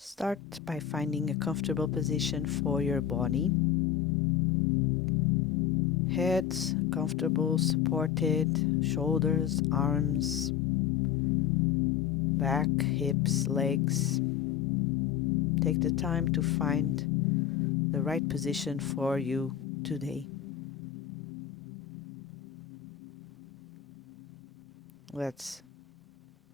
Start by finding a comfortable position for your body. Heads comfortable, supported, shoulders, arms, back, hips, legs. Take the time to find the right position for you today. Let's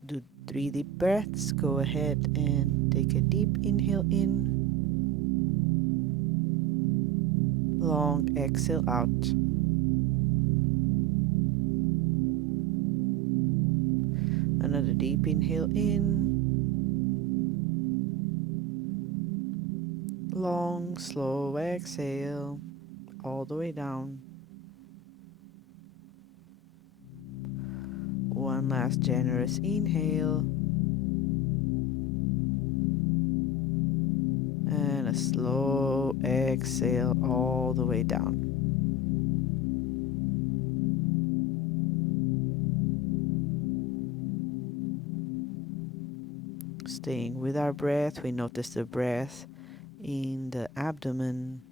do 3 deep breaths. Go ahead and take a deep inhale in, long exhale out. Another deep inhale in, long, slow exhale all the way down. One last generous inhale and a slow exhale all the way down. Staying with our breath, we notice the breath in the abdomen.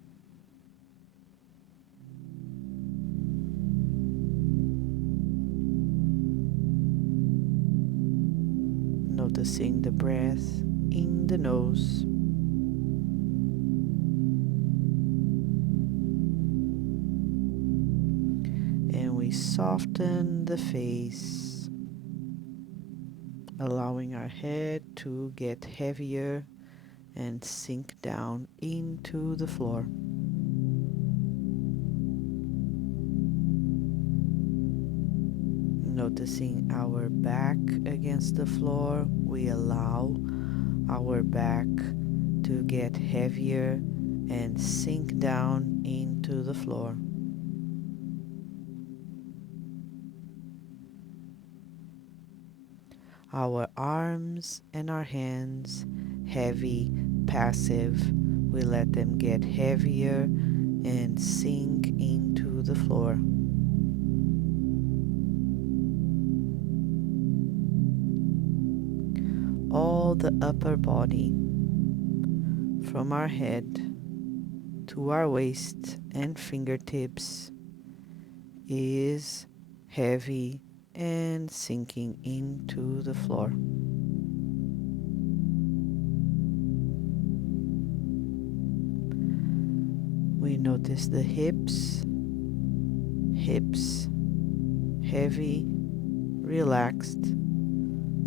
Noticing the breath in the nose. And we soften the face, allowing our head to get heavier and sink down into the floor. Noticing our back against the floor, we allow our back to get heavier and sink down into the floor. Our arms and our hands, heavy, passive, we let them get heavier and sink into the floor. All the upper body, from our head to our waist and fingertips, is heavy and sinking into the floor. We notice the hips, heavy, relaxed.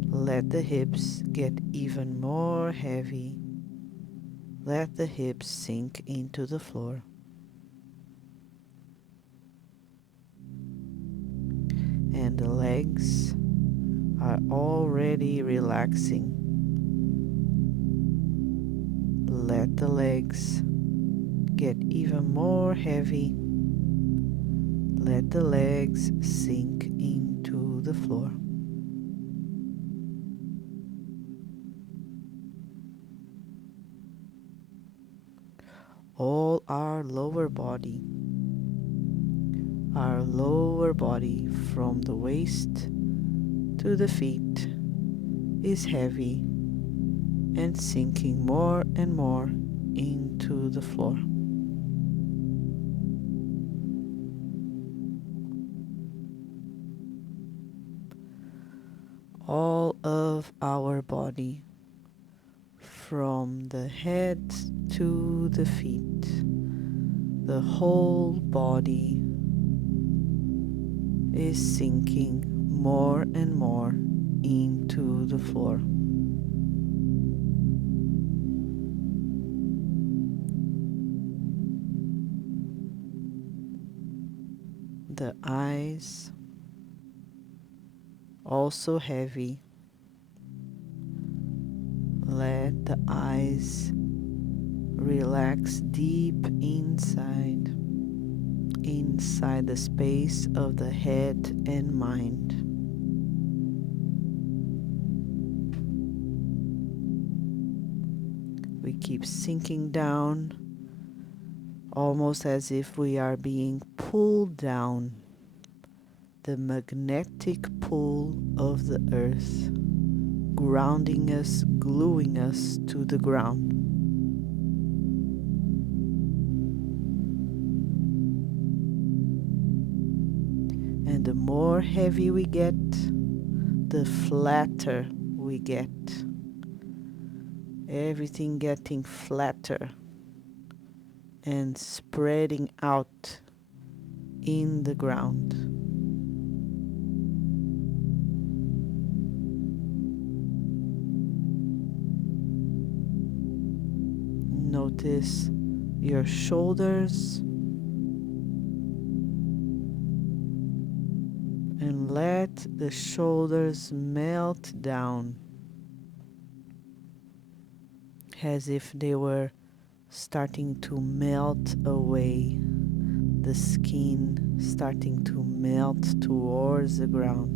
Let the hips get even more heavy. Let the hips sink into the floor. And the legs are already relaxing. Let the legs get even more heavy. Let the legs sink into the floor. All our lower body from the waist to the feet is heavy and sinking more and more into the floor. All of our body, from the head to the feet, the whole body is sinking more and more into the floor. The eyes also heavy. Let the eyes relax deep inside the space of the head and mind. We keep sinking down, almost as if we are being pulled down. The magnetic pull of the earth grounding us, gluing us to the ground. And the more heavy we get, the flatter we get. Everything getting flatter and spreading out in the ground. Notice your shoulders and let the shoulders melt down as if they were starting to melt away, the skin starting to melt towards the ground.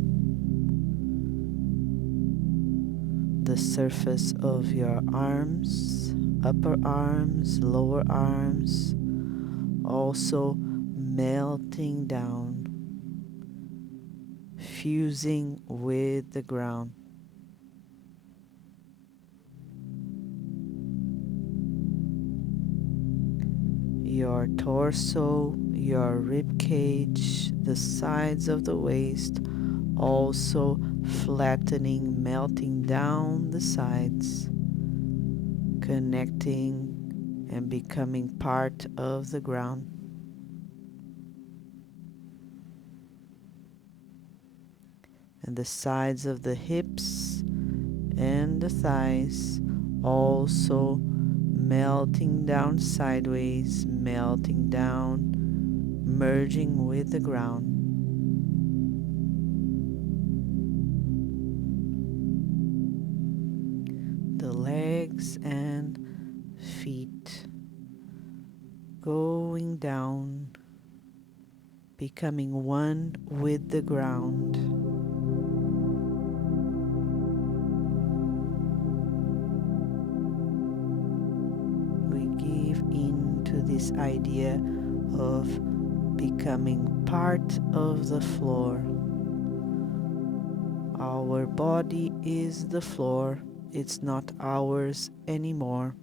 The surface of your arms, upper arms, lower arms, also melting down, fusing with the ground. Your torso, your rib cage, the sides of the waist, also flattening, melting down the sides, connecting and becoming part of the ground. And the sides of the hips and the thighs also melting down sideways, melting down, merging with the ground. The legs and feet going down, becoming one with the ground. We give in to this idea of becoming part of the floor. Our body is the floor. It's not ours anymore.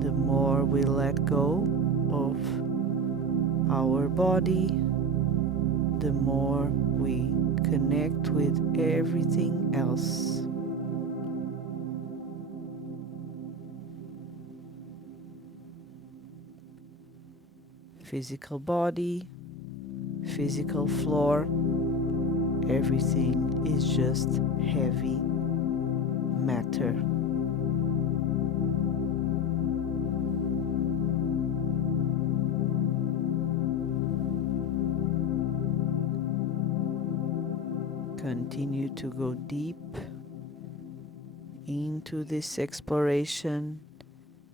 The more we let go of our body, the more we connect with everything else. Physical body, physical floor, everything is just heavy matter. Continue to go deep into this exploration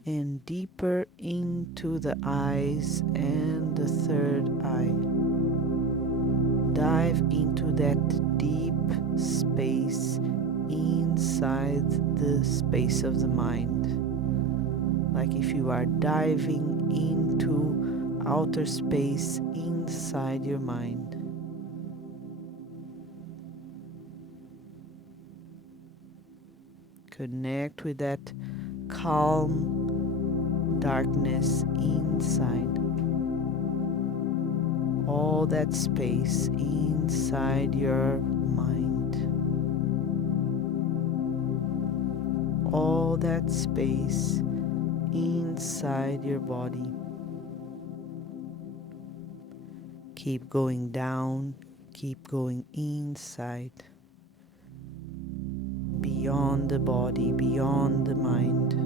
and deeper into the eyes and the third eye. Dive into that deep space inside the space of the mind. Like if you are diving into outer space inside your mind. Connect with that calm darkness inside. All that space inside your mind. All that space inside your body. Keep going down, keep going inside. Beyond the body, beyond the mind.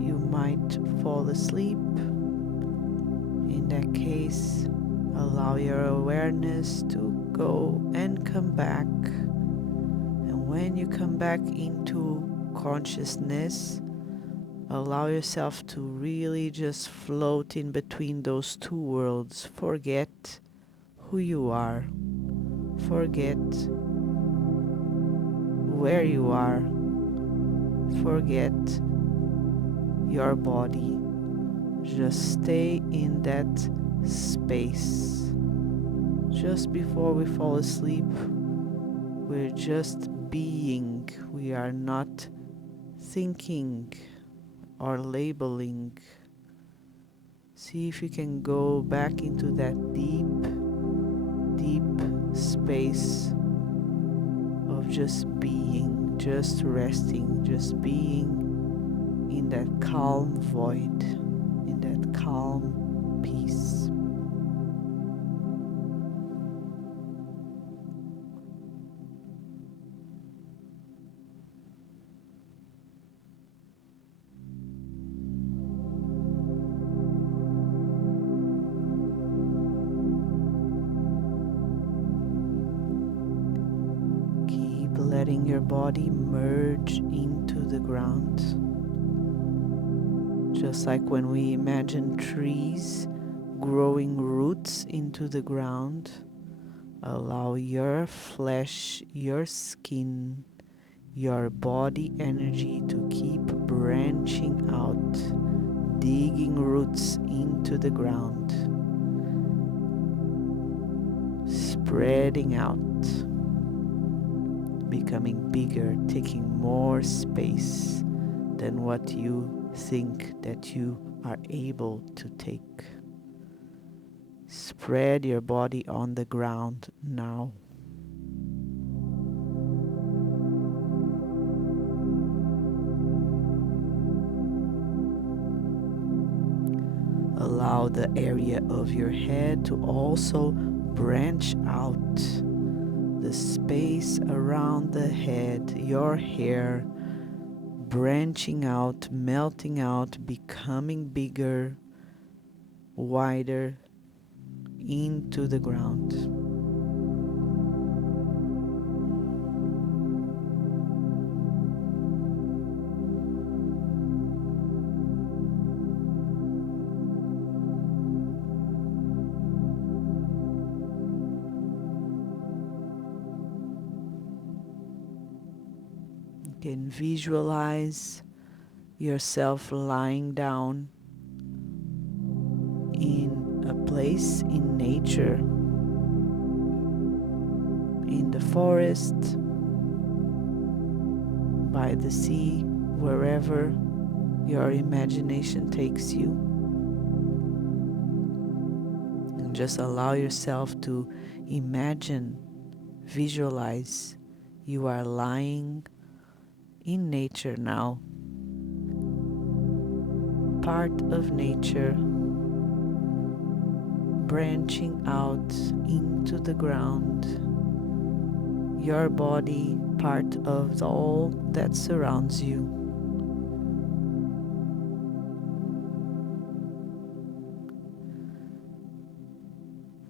You might fall asleep. In that case, allow your awareness to go and come back. And when you come back into consciousness, allow yourself to really just float in between those two worlds. Forget who you are. Forget where you are. Forget your body. Just stay in that space. Just before we fall asleep, we're just being. We are not thinking or labeling. See if you can go back into that deep, deep space of just being, just resting, just being in that calm void, in that calm peace. Keep letting your body merge into the ground. Just like when we imagine trees growing roots into the ground, allow your flesh, your skin, your body energy to keep branching out, digging roots into the ground, spreading out, becoming bigger, taking more space than what you think that you are able to take. Spread your body on the ground now. Allow the area of your head to also branch out. The space around the head, your hair, branching out, melting out, becoming bigger, wider into the ground. You can visualize yourself lying down in a place in nature, in the forest, by the sea, wherever your imagination takes you. And just allow yourself to imagine, visualize you are lying in nature now, part of nature, branching out into the ground, your body part of all that surrounds you.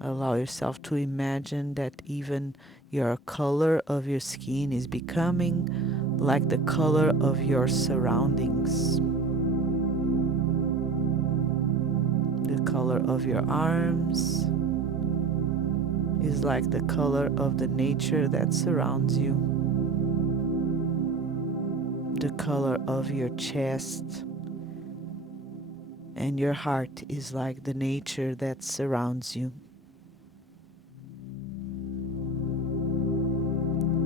Allow yourself to imagine that even your color of your skin is becoming like the color of your surroundings. The color of your arms is like the color of the nature that surrounds you. The color of your chest and your heart is like the nature that surrounds you.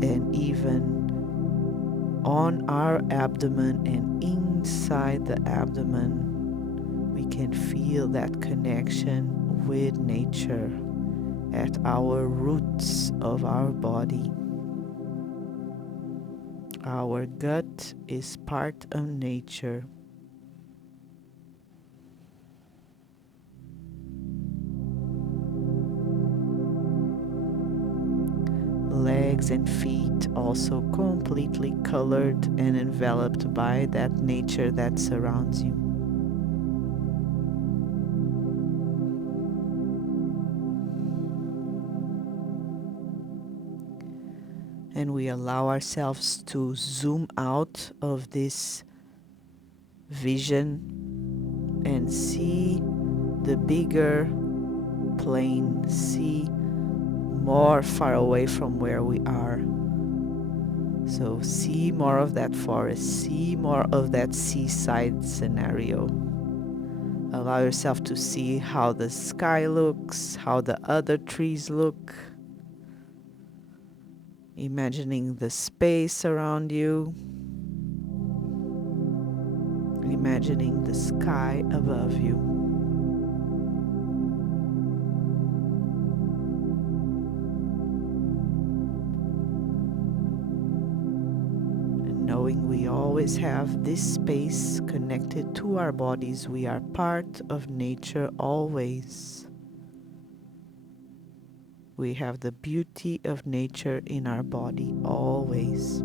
And even on our abdomen and inside the abdomen, we can feel that connection with nature at our roots of our body. Our gut is part of nature. Legs and feet also completely colored and enveloped by that nature that surrounds you. And we allow ourselves to zoom out of this vision and see the bigger plane, see more far away from where we are. So see more of that forest, see more of that seaside scenario. Allow yourself to see how the sky looks, how the other trees look. Imagining the space around you. Imagining the sky above you. And knowing we always have this space connected to our bodies, we are part of nature always. We have the beauty of nature in our body always.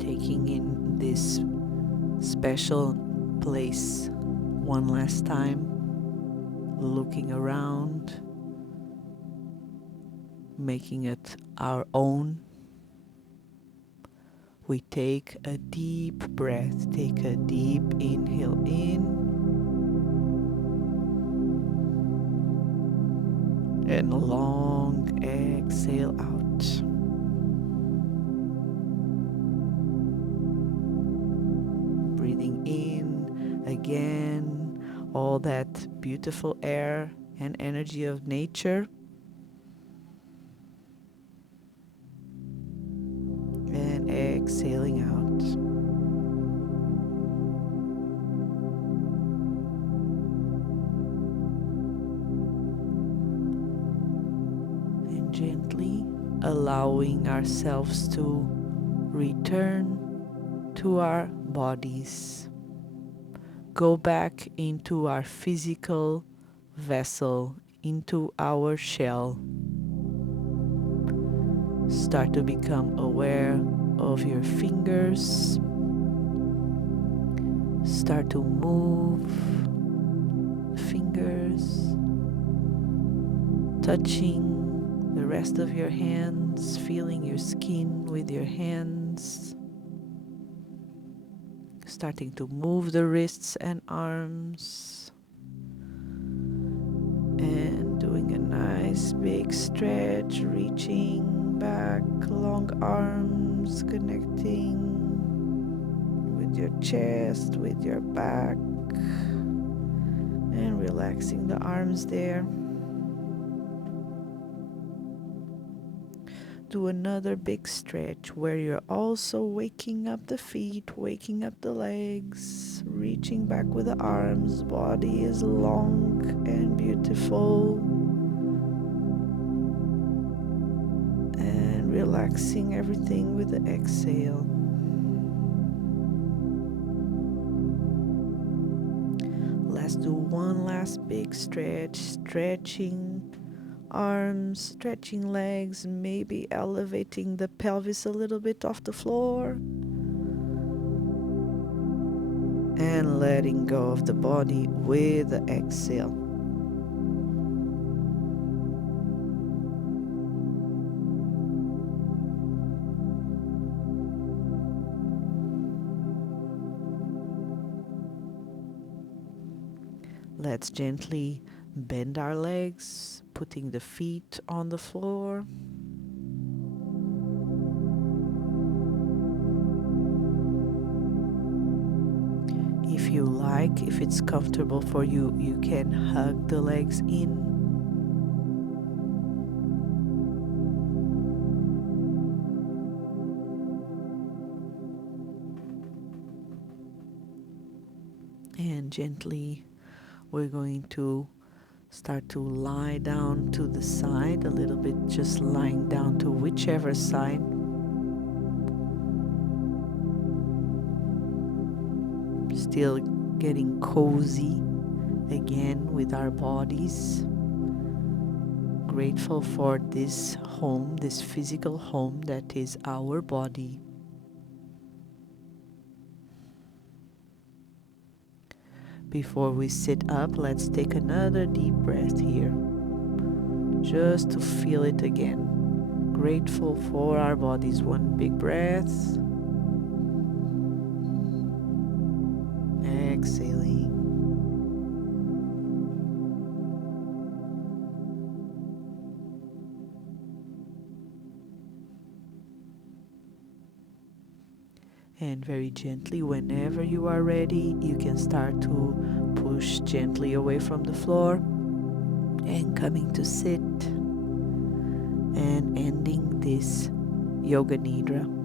Taking in this special place one last time, looking around, making it our own. We take a deep breath, take a deep inhale in and a long exhale out. Breathing in again, all that beautiful air and energy of nature. And exhaling out. And gently allowing ourselves to return to our bodies. Go back into our physical vessel, into our shell. Start to become aware of your fingers. Start to move fingers, touching the rest of your hands, feeling your skin with your hands. Starting to move the wrists and arms. And doing a nice big stretch, reaching back, long arms connecting with your chest, with your back, and relaxing the arms there. Do another big stretch where you're also waking up the feet, waking up the legs, reaching back with the arms. Body is long and beautiful. And relaxing everything with the exhale. Let's do one last big stretch, stretching arms, stretching legs, maybe elevating the pelvis a little bit off the floor. And letting go of the body with the exhale. Let's gently bend our legs, putting the feet on the floor. If you like, if it's comfortable for you, you can hug the legs in. And gently, we're going to start to lie down to the side a little bit, just lying down to whichever side. Still getting cozy again with our bodies. Grateful for this home, this physical home that is our body. Before we sit up, let's take another deep breath here, just to feel it again. Grateful for our bodies. One big breath. Exhaling. And very gently, whenever you are ready, you can start to push gently away from the floor and coming to sit and ending this Yoga Nidra.